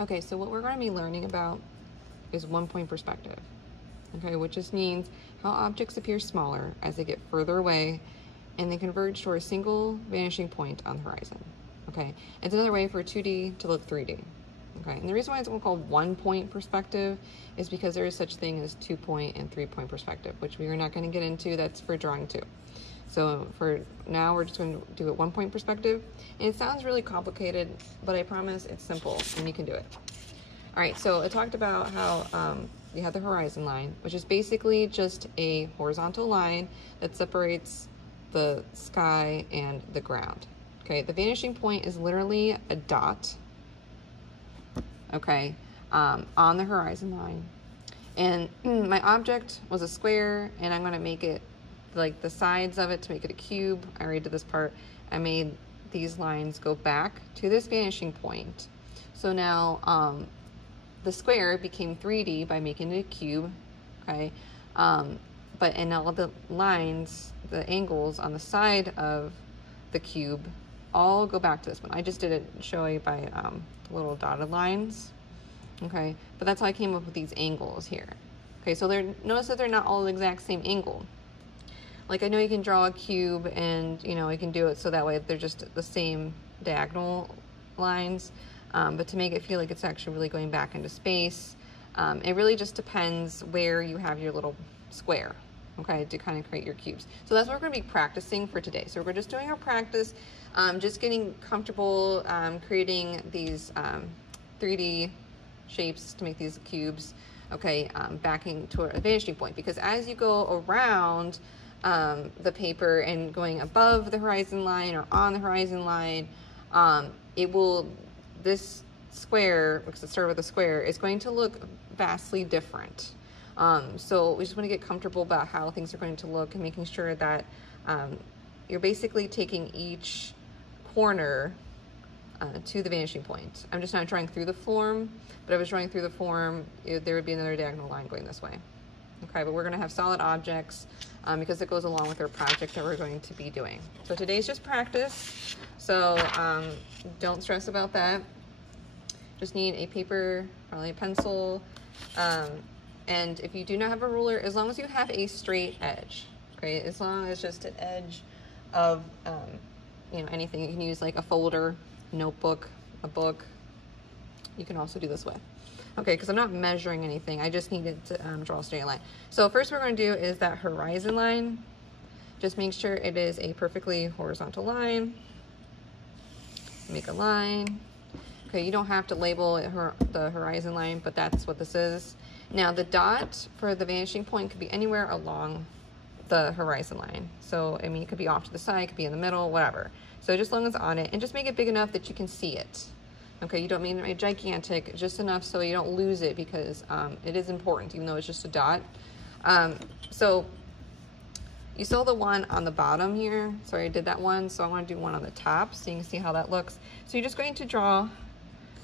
Okay, so what we're going to be learning about is one-point perspective, okay, which just means how objects appear smaller as they get further away and they converge toward a single vanishing point on the horizon, okay? It's another way for 2D to look 3D, okay? And the reason why it's called one-point perspective is because there is such thing as 2-point and 3-point perspective, which we are not going to get into. That's for drawing 2. So for now, we're just going to do a 1-point perspective. And it sounds really complicated, but I promise it's simple and you can do it. All right, so I talked about how you have the horizon line, which is basically just a horizontal line that separates the sky and the ground. Okay, the vanishing point is literally a dot, okay, on the horizon line. And my object was a square, and I'm going to make it like the sides of it to make it a cube. I already did this part. I made these lines go back to this vanishing point. So now the square became 3D by making it a cube, okay? And all the lines, the angles on the side of the cube all go back to this one. I just did it show you by little dotted lines, okay? But that's how I came up with these angles here. Okay, so notice that they're not all the exact same angle. Like I know you can draw a cube and you can do it so that way they're just the same diagonal lines, but to make it feel like it's actually really going back into space, it really just depends where you have your little square, okay, to kind of create your cubes. So that's what we're going to be practicing for today. So we're just doing our practice, just getting comfortable creating these 3D shapes to make these cubes, okay, backing toward a vanishing point, because as you go around the paper and going above the horizon line or on the horizon line, this square, because it started with a square, is going to look vastly different. So we just want to get comfortable about how things are going to look and making sure that you're basically taking each corner to the vanishing point. I'm just not drawing through the form, but if I was drawing through the form, there would be another diagonal line going this way. Okay, but we're going to have solid objects because it goes along with our project that we're going to be doing. So today's just practice, so don't stress about that. Just need a paper, probably a pencil, and if you do not have a ruler, as long as you have a straight edge, okay, as long as just an edge of anything. You can use like a folder, notebook, a book. You can also do this with. Okay, because I'm not measuring anything. I just needed to draw a straight line. So first we're going to do is that horizon line. Just make sure it is a perfectly horizontal line. Make a line. Okay, you don't have to label it the horizon line, but that's what this is. Now the dot for the vanishing point could be anywhere along the horizon line. So, I mean, it could be off to the side, it could be in the middle, whatever. So just as long as it's on it, and just make it big enough that you can see it. Okay, you don't mean it gigantic, just enough so you don't lose it, because it is important, even though it's just a dot. So you saw the one on the bottom here. Sorry, I did that one, so I want to do one on the top so you can see how that looks. So you're just going to draw,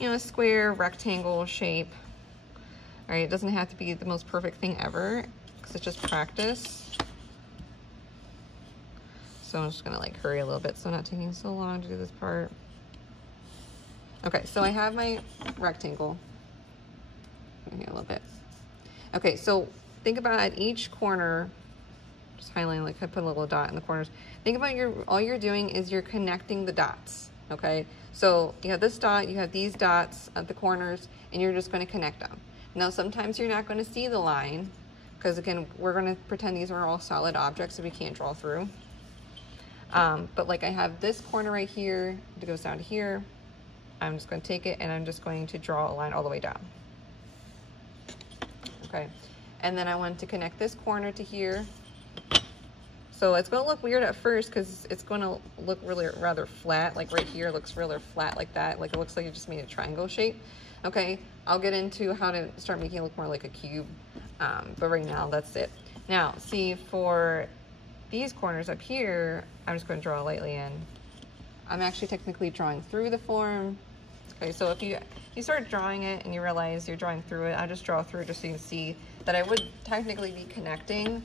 a square rectangle shape. All right, it doesn't have to be the most perfect thing ever, because it's just practice. So I'm just gonna hurry a little bit so I'm not taking so long to do this part. Okay, so I have my rectangle. Here a little bit. Okay, so think about at each corner, just highlighting, I put a little dot in the corners. Think about all you're doing is you're connecting the dots, okay? So you have this dot, you have these dots at the corners, and you're just gonna connect them. Now, sometimes you're not gonna see the line, because again, we're gonna pretend these are all solid objects that we can't draw through. But I have this corner right here, it goes down to here. I'm just going to take it and I'm just going to draw a line all the way down. Okay, and then I want to connect this corner to here. So it's going to look weird at first because it's going to look rather flat. Like right here looks really flat like that. Like it looks like you just made a triangle shape. Okay, I'll get into how to start making it look more like a cube. But right now that's it. Now see, for these corners up here, I'm just going to draw lightly in. I'm actually technically drawing through the form. Okay, so if you start drawing it and you realize you're drawing through it, I just draw through just so you can see that I would technically be connecting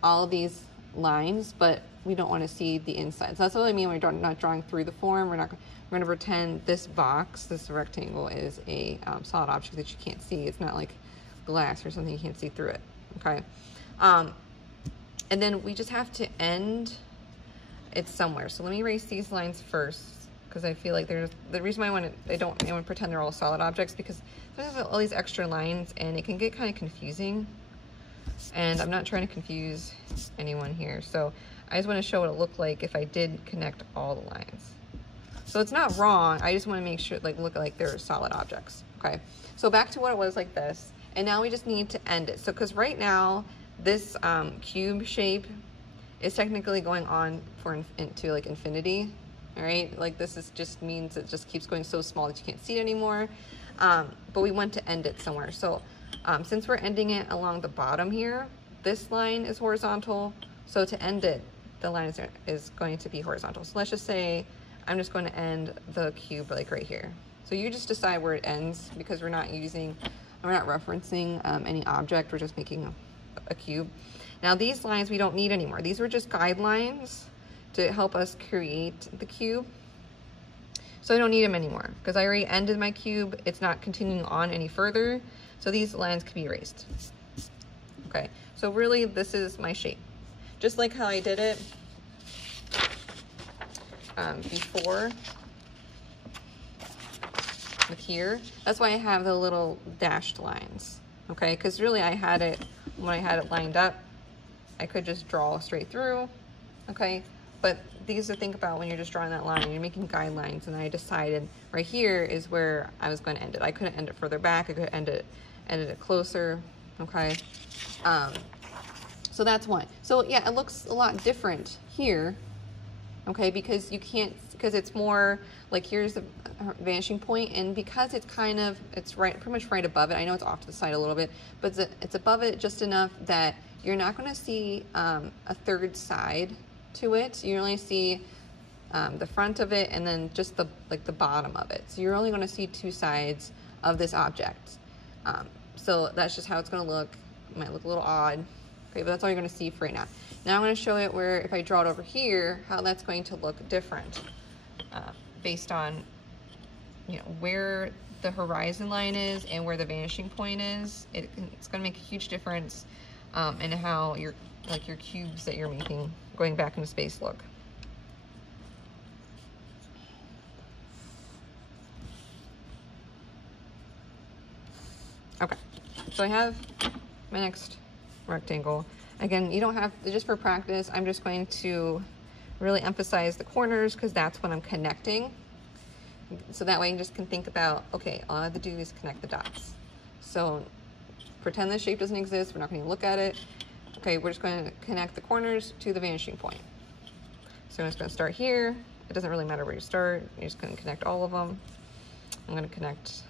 all of these lines, but we don't want to see the inside. So that's what I mean when we're not drawing through the form. We're going to pretend this box, this rectangle, is a solid object that you can't see. It's not like glass or something you can't see through it. Okay. And then we just have to end it somewhere. So let me erase these lines first, because I feel like there's the reason why I want to pretend they're all solid objects, because there's all these extra lines and it can get kind of confusing. And I'm not trying to confuse anyone here. So I just want to show what it looked like if I did connect all the lines. So it's not wrong. I just want to make sure, look like they're solid objects. Okay. So back to what it was like this. And now we just need to end it. So, because right now this cube shape is technically going on into like infinity. All right. Like this is just means it just keeps going so small that you can't see it anymore. But we want to end it somewhere. So since we're ending it along the bottom here, this line is horizontal. So to end it, the line is going to be horizontal. So let's just say I'm just going to end the cube like right here. So you just decide where it ends, because we're not referencing any object. We're just making a cube. Now these lines we don't need anymore. These were just guidelines to help us create the cube. So I don't need them anymore because I already ended my cube. It's not continuing on any further. So these lines can be erased. Okay, so really this is my shape. Just like how I did it before with here. That's why I have the little dashed lines. Okay, because really when I had it lined up, I could just draw straight through. Okay, but these to think about when you're just drawing that line, you're making guidelines, and I decided right here is where I was going to end it. I couldn't end it further back. I could end it closer. Okay, so that's one. So yeah, it looks a lot different here. Okay, because it's more like here's the vanishing point, and because it's pretty much right above it. I know it's off to the side a little bit, but it's above it just enough that you're not going to see a third side to it. You only see the front of it and then just the bottom of it. So you're only going to see two sides of this object. So that's just how it's going to look. It might look a little odd. Okay, but that's all you're going to see for right now. Now I'm going to show it where if I draw it over here, how that's going to look different based on where the horizon line is and where the vanishing point is. It's going to make a huge difference in how your cubes that you're making going back into space look. Okay, so I have my next rectangle. Again, you don't have, just for practice, I'm just going to really emphasize the corners because that's what I'm connecting. So that way you just can think about, okay, all I have to do is connect the dots. So pretend this shape doesn't exist. We're not going to look at it. Okay, we're just going to connect the corners to the vanishing point. So I'm just going to start here. It doesn't really matter where you start. You're just going to connect all of them. I'm going to connect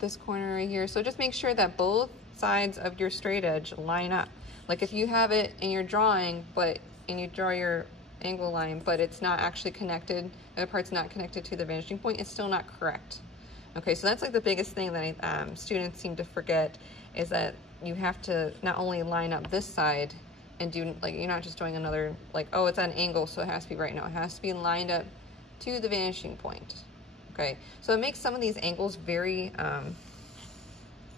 this corner right here. So just make sure that both sides of your straight edge line up. Like if you have it in your drawing, and you draw your angle line, but it's not actually connected, the part's not connected to the vanishing point, it's still not correct. Okay, so that's like the biggest thing that students seem to forget, is that you have to not only line up this side and do, you're not just doing another, oh, it's at an angle, so it has to be right. No, it has to be lined up to the vanishing point. Okay, so it makes some of these angles very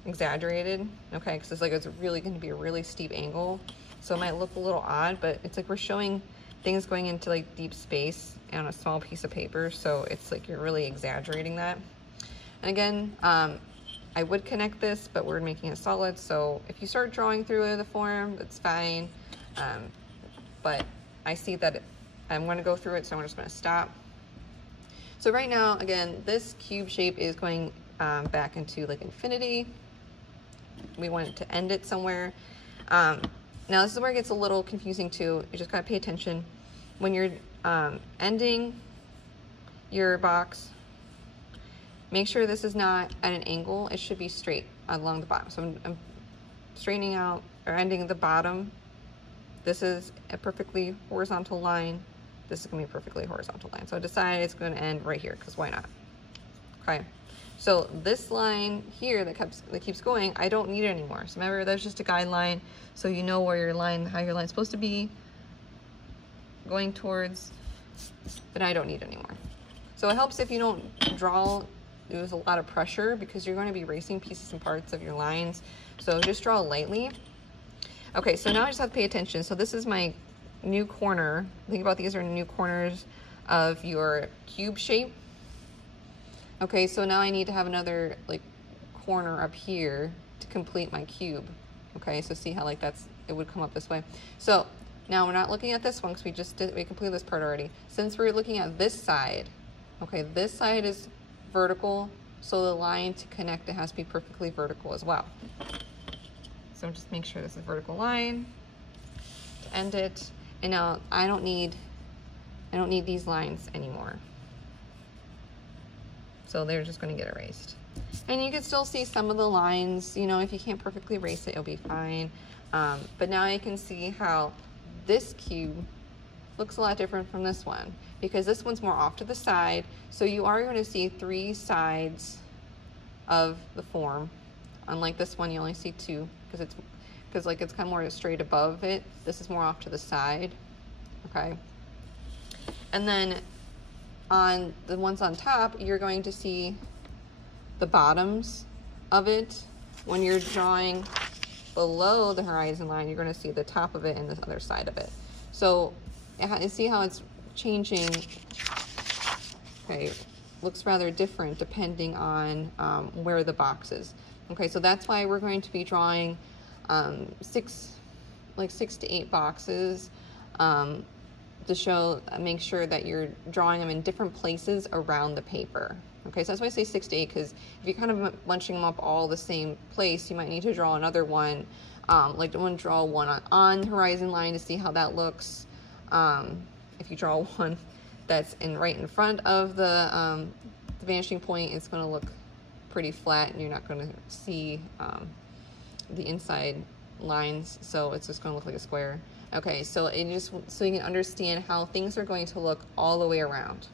exaggerated, okay, because it's really going to be a really steep angle, so it might look a little odd, but it's like we're showing things going into deep space on a small piece of paper, so it's like you're really exaggerating that. And again, I would connect this, but we're making it solid, so if you start drawing through the form, that's fine, but I see that I'm going to go through it, so I'm just going to stop. So right now, again, this cube shape is going back into infinity. We want it to end it somewhere. Now this is where it gets a little confusing too. You just gotta pay attention. When you're ending your box, make sure this is not at an angle. It should be straight along the bottom. So I'm straightening out or ending the bottom. This is a perfectly horizontal line. This is gonna be a perfectly horizontal line. So I decided it's gonna end right here, because why not? Okay. So this line here that keeps going, I don't need it anymore. So remember, that's just a guideline, so you know where how your line's supposed to be. going towards that I don't need anymore. So it helps if you don't draw with a lot of pressure, because you're going to be erasing pieces and parts of your lines. So just draw lightly. Okay, so now I just have to pay attention. So this is my new corner. Think about these are new corners of your cube shape. Okay, so now I need to have another like corner up here to complete my cube. Okay, so see how like it would come up this way. So now we're not looking at this one because we completed this part already. Since we're looking at this side, okay, this side is vertical, so the line to connect it has to be perfectly vertical as well. So just make sure this is a vertical line to end it. And now I don't need these lines anymore. So they're just going to get erased. And you can still see some of the lines, you know, if you can't perfectly erase it, it'll be fine. But now you can see how this cube looks a lot different from this one, because this one's more off to the side. So you are going to see 3 sides of the form. Unlike this one, you only see 2, because it's kind of more straight above it. This is more off to the side. Okay. And then on the ones on top, you're going to see the bottoms of it. When you're drawing below the horizon line, you're going to see the top of it and the other side of it. So you see how it's changing. Okay, looks rather different depending on where the box is. Okay, so that's why we're going to be drawing 6 to 8 boxes to make sure that you're drawing them in different places around the paper. Okay, so that's why I say 6 to 8, because if you're kind of bunching them up all the same place, you might need to draw another one, draw one on the horizon line to see how that looks. If you draw one that's right in front of the vanishing point, it's going to look pretty flat, and you're not going to see the inside lines, so it's just going to look like a square. Okay, so you can understand how things are going to look all the way around.